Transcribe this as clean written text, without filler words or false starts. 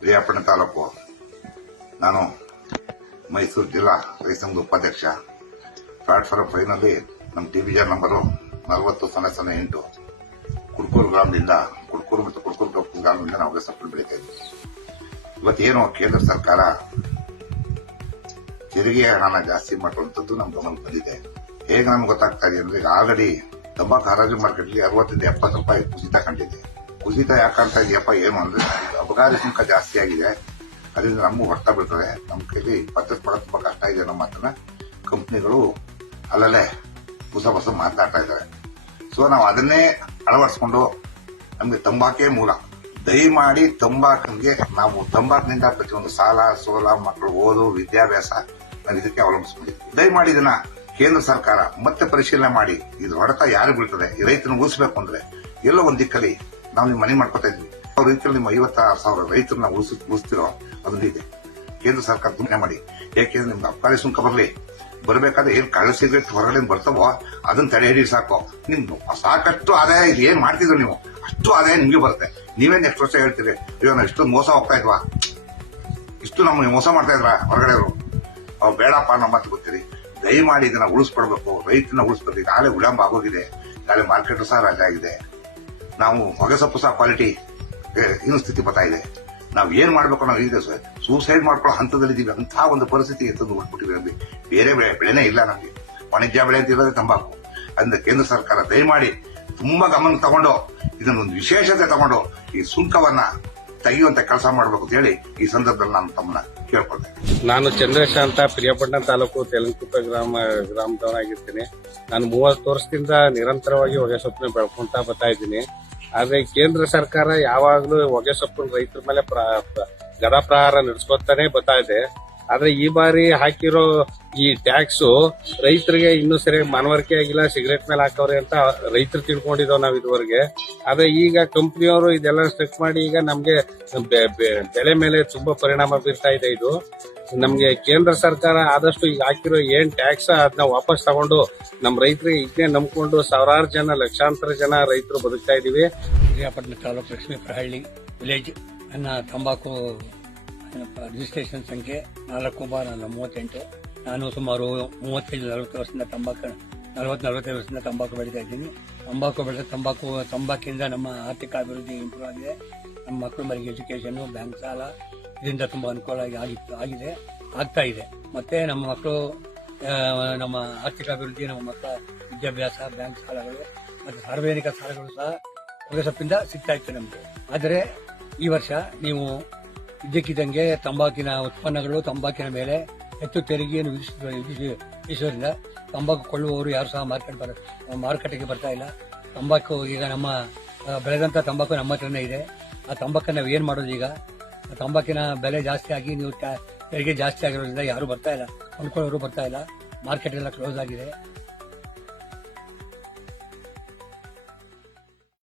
ಪಿರಿಯಾಪಟ್ಟಣ ತಾಲೂಕು. ನಾನು ಮೈಸೂರು ಜಿಲ್ಲಾ ರೈತ ಸಂಘದ ಉಪಾಧ್ಯಕ್ಷ. ಪ್ಲಾಟ್ಫಾರ್ಮ್ 5 ನಲ್ಲಿ ನಮ್ಮ ಡಿವಿಜನ್ ನಂಬರು 4008 ಕುಡ್ಕೂರು ಗ್ರಾಮದಿಂದ ಕುಡ್ಕೂರು ಮತ್ತು ಕುಡ್ಕೂರು ಗ್ರಾಮದಿಂದ ನಾವು ಸೊಪ್ಪು ಬೆಳೀತಾ ಇದ್ವಿ. ಇವತ್ತೇನು ಕೇಂದ್ರ ಸರ್ಕಾರ ತೆರಿಗೆ ಹಣನ ಜಾಸ್ತಿ ಮಾಡುವಂಥದ್ದು ನಮ್ಮ ಗಮನಕ್ಕೆ ಬಂದಿದೆ. ಹೇಗೆ ನಮ್ಗೆ ಗೊತ್ತಾಗ್ತಾ ಇದೆ ಅಂದ್ರೆ, ಈಗ ಆಲ್ರೆಡಿ ತಂಬಾಕು ಹರಾಜು ಮಾರ್ಕೆಟ್ಲಿ 60-70 ರೂಪಾಯಿ ಕುಸಿತ ಕಂಡಿದೆ. ಕುಸಿತ ಯಾಕಂತ ಇದೆಯಪ್ಪ ಏನು ಅಂದ್ರೆ, ಅಬಕಾರಿ ಸುಂಕ ಜಾಸ್ತಿ ಆಗಿದೆ. ಅದರಿಂದ ನಮಗೂ ಹೊಡ್ತಾ ಬೀಳ್ತದೆ. ನಮ್ಮ ಕೈಲಿ ಪರ್ಚೇಸ್ ಮಾಡೋದು ತುಂಬಾ ಕಷ್ಟ ಇದೆ ನಮ್ಮ ಮಾತನ್ನ ಕಂಪ್ನಿಗಳು ಅಲ್ಲಲ್ಲೇ ಹೊಸ ಮಾತನಾಡ್ತಾ ಇದ್ದಾರೆ. ಸೊ ನಾವು ಅದನ್ನೇ ಅಳವಡಿಸ್ಕೊಂಡು ನಮ್ಗೆ ತಂಬಾಕೇ ಮೂಲ. ದಯಮಾಡಿ ತಂಬಾಕಿಗೆ ನಾವು ತಂಬಾಕಿನಿಂದ ಪ್ರತಿಯೊಂದು ಸಾಲ ಸೋಲ, ಮಕ್ಕಳು ಓದು, ವಿದ್ಯಾಭ್ಯಾಸ ನಾವು ಇದಕ್ಕೆ ಅವಲಂಬಿಸ್ಕೊಂಡಿದ್ವಿ. ದಯಮಾಡಿ ಇದನ್ನ ಕೇಂದ್ರ ಸರ್ಕಾರ ಮತ್ತೆ ಪರಿಶೀಲನೆ ಮಾಡಿ ಇದು ಹೊಡೆತ ಯಾರು ಬೀಳ್ತದೆ, ಈ ರೈತನ ಉಳಿಸಬೇಕು ಅಂದ್ರೆ ಎಲ್ಲೋ ಒಂದ್ ದಿಕ್ಕಲ್ಲಿ ನಾವು ನಿಮ್ಮ ಮನೆ ಮಾಡ್ಕೊತಾ ಇದ್ವಿ. ಅವ್ರ ರೀತಿಯಲ್ಲಿ ನಿಮ್ಮ 56,000 ರೈತರನ್ನ ಉಳಿಸ್ತಿರೋ ಅದೊಂದು ಇದೆ. ಕೇಂದ್ರ ಸರ್ಕಾರ ತುಂಬಾ ಮಾಡಿ. ಯಾಕೆಂದ್ರೆ ನಿಮ್ಗೆ ಅಬಕಾರಿ ಸುಂಕ ಬರಬೇಕಾದ್ರೆ ಏನ್ ಕಳ್ಳ ಸಿಗರೇಟ್ ಹೊರಗಡೆ ಬರ್ತಾವೋ ಅದನ್ನ ತಡೆ ಹಿಡಿ ಸಾಕು. ನಿಮ್ದು ಸಾಕಷ್ಟು ಆದಾಯ ಇದು ಏನ್ ಮಾಡ್ತಿದ್ರು ನೀವು, ಅಷ್ಟು ಆದಾಯ ನಿಮ್ಗೆ ಬರುತ್ತೆ. ನೀವೇನ್ ಎಷ್ಟು ವರ್ಷ ಹೇಳ್ತೀರಿ, ಇವಾಗ ಇಷ್ಟು ಮೋಸ ಹೋಗ್ತಾ ಇದ್ವಾ, ಇಷ್ಟು ನಮ್ಗೆ ಮೋಸ ಮಾಡ್ತಾ ಇದ್ರ ಹೊರಗಡೆ ಅವರು. ಅವ್ರು ಬೇಡಪ್ಪ ನಮ್ಮ ಮಾತು ಗೊತ್ತೀರಿ. ದಯಮಾಡಿ ಇದನ್ನ ಉಳಿಸ್ಕೊಡ್ಬೇಕು, ರೈತನ ಉಳಿಸ್ಬೇಕು. ಈಗಾಗಲೇ ವಿಳಂಬ ಆಗೋಗಿದೆ, ಈಗಾಗಲೇ ಮಾರ್ಕೆಟ್ ಸಹ ರಜೆ ಆಗಿದೆ. ನಾವು ಹೊಗೆ ಸೊಪ್ಪು ಸಹ ಕ್ವಾಲಿಟಿ ಇನ್ನೂ ಸ್ಥಿತಿ ಬರ್ತಾ ಇದೆ. ನಾವು ಏನ್ ಮಾಡ್ಬೇಕು ನಾವು ಈಗ ಸೂಸೈಡ್ ಮಾಡ್ಕೊಳ್ಳೋ ಹಂತದಲ್ಲಿದ್ದೀವಿ. ಅಂತಹ ಒಂದು ಪರಿಸ್ಥಿತಿ ತಂದು ಬಿಟ್ಬಿಟ್ಟಿವಿ. ಬೇರೆ ಬೆಳೆನೇ ಇಲ್ಲ ನಮಗೆ. ವಾಣಿಜ್ಯ ಬೆಳೆ ಅಂತ ಇರೋದೇ ತಂಬಾಕು. ಅಂದ್ರೆ ಕೇಂದ್ರ ಸರ್ಕಾರ ದಯಮಾಡಿ ತುಂಬಾ ಗಮನ ತಗೊಂಡು ಇದನ್ನೊಂದು ವಿಶೇಷತೆ ತಗೊಂಡು ಈ ಸುಂಕವನ್ನ ತೆಗೆಯುವಂತ ಕೆಲಸ ಮಾಡಬೇಕು ಅಂತ ಹೇಳಿ ಈ ಸಂದರ್ಭದಲ್ಲಿ ನಾನು ತಮ್ಮನ್ನ ಕೇಳ್ಕೊಳ್ತೇನೆ. ನಾನು ಚಂದ್ರೇಶ ಅಂತ ಪಿರಿಯಾಪಟ್ಟಣ ತಾಲೂಕು ತೆಲಂಕುಪ್ಪ ಗ್ರಾಮದವನಾಗಿರ್ತೀನಿ. ನಾನು 30 ವರ್ಷದಿಂದ ನಿರಂತರವಾಗಿ ಹೊಗೆ ಸೊಪ್ಪನ್ನ ಬೆಳ್ಕೊಂತ ಬರ್ತಾ ಇದ್ದೀನಿ. ಆದ್ರೆ ಕೇಂದ್ರ ಸರ್ಕಾರ ಯಾವಾಗ್ಲೂ ಹೊಗೆ ಸೊಪ್ಪು ರೈತರ ಮೇಲೆ ಗಡಪ್ರಹಾರ ನಡೆಸ್ಕೊತಾನೆ ಬರ್ತಾ ಇದೆ. ಆದ್ರೆ ಈ ಬಾರಿ ಹಾಕಿರೋ ಈ ಟ್ಯಾಕ್ಸ್ ರೈತರಿಗೆ ಇನ್ನೂ ಸರಿಯಾಗಿ ಮನವರಿಕೆ ಆಗಿಲ್ಲ. ಸಿಗರೇಟ್ ಮೇಲೆ ಹಾಕವ್ರೆ ಅಂತ ರೈತರು ತಿಳ್ಕೊಂಡಿದ್ದಾವ್ ನಾವ್ ಇದುವರೆಗೆ. ಆದ್ರೆ ಈಗ ಕಂಪನಿಯವರು ಇದೆಲ್ಲ ಸ್ಟ್ರಿಕ್ ಮಾಡಿ ಈಗ ನಮ್ಗೆ ಬೆಳೆ ಮೇಲೆ ತುಂಬಾ ಪರಿಣಾಮ ಬೀರ್ತಾ ಇದೆ. ಇದು ನಮ್ಗೆ ಕೇಂದ್ರ ಸರ್ಕಾರ ಆದಷ್ಟು ಈಗ ಹಾಕಿರೋ ಏನ್ ಟ್ಯಾಕ್ಸ್ ಅದನ್ನ ವಾಪಸ್ ತಗೊಂಡು ನಮ್ ರೈತರಿಗೆ ಇದನ್ನೇ ನಂಬ್ಕೊಂಡು ಸಾವಿರಾರು ಜನ, ಲಕ್ಷಾಂತರ ಜನ ರೈತರು ಬದುಕ್ತಾ ಇದೀವಿ. ಪಿರಿಯಾಪಟ್ಟಣ ತಾಲೂಕು ಲಕ್ಷ್ಮೀಪುರಹಳ್ಳಿ ವಿಲೇಜ್. ನನ್ನ ತಂಬಾಕು ರಿಜಿಸ್ಟ್ರೇಷನ್ ಸಂಖ್ಯೆ 4/38. ನಾನು ಸುಮಾರು 35-40 ವರ್ಷದಿಂದ 40-45 ವರ್ಷದಿಂದ ತಂಬಾಕು ಬೆಳೀತಾ ಇದ್ದೀನಿ. ತಂಬಾಕಿನಿಂದ ನಮ್ಮ ಆರ್ಥಿಕ ಅಭಿವೃದ್ಧಿ ಇಂಪ್ರೂವ್ ಆಗಿದೆ. ನಮ್ಮ ಮಕ್ಕಳ ಮರಿಗೆ ಎಜುಕೇಶನ್, ಬ್ಯಾಂಕ್ ಸಾಲ ಇದರಿಂದ ತುಂಬಾ ಅನುಕೂಲ ಆಗ್ತಾ ಇದೆ. ಮತ್ತೆ ನಮ್ಮ ಮಕ್ಕಳು, ನಮ್ಮ ಆರ್ಥಿಕ ಅಭಿವೃದ್ಧಿ, ನಮ್ಮ ಮಕ್ಕಳ ವಿದ್ಯಾಭ್ಯಾಸ, ಬ್ಯಾಂಕ್ ಸಾಲಗಳು ಮತ್ತು ಸಾರ್ವಜನಿಕ ಸಾಲಗಳು ಸಹ ಹೊಗೆ ಸೊಪ್ಪಿಂದ ಸಿಗ್ತಾ ಇತ್ತು ನಮಗೆ. ಆದರೆ ಈ ವರ್ಷ ನೀವು ಇದ್ದಕ್ಕಿದ್ದಂಗೆ ತಂಬಾಕಿನ ಉತ್ಪನ್ನಗಳು, ತಂಬಾಕಿನ ಮೇಲೆ ಹೆಚ್ಚು ತೆರಿಗೆಯನ್ನು ವಿಧಿಸುವುದರಿಂದ ತಂಬಾಕು ಕೊಳ್ಳುವವರು ಯಾರು ಸಹ ಮಾರುಕಟ್ಟೆಗೆ ಬರ್ತಾ ಇಲ್ಲ. ತಂಬಾಕು ಈಗ ನಮ್ಮ ಬೆಳೆದಂತ ತಂಬಾಕು ನಮ್ಮ ಹತ್ರನೇ ಇದೆ. ಆ ತಂಬಾಕನ್ನು ನಾವು ಏನ್ ಮಾಡೋದು? ಈಗ ತಂಬಾಕಿನ ಬೆಲೆ ಜಾಸ್ತಿ ಆಗಿ ನೀವು ತೆರಿಗೆ ಜಾಸ್ತಿ ಆಗಿರೋದ್ರಿಂದ ಯಾರು ಬರ್ತಾ ಇಲ್ಲ, ಕೊಂಡ್ಕೊಳ್ಳೋರು ಬರ್ತಾ ಇಲ್ಲ. ಮಾರ್ಕೆಟ್ ಎಲ್ಲ ಕ್ಲೋಸ್ ಆಗಿದೆ.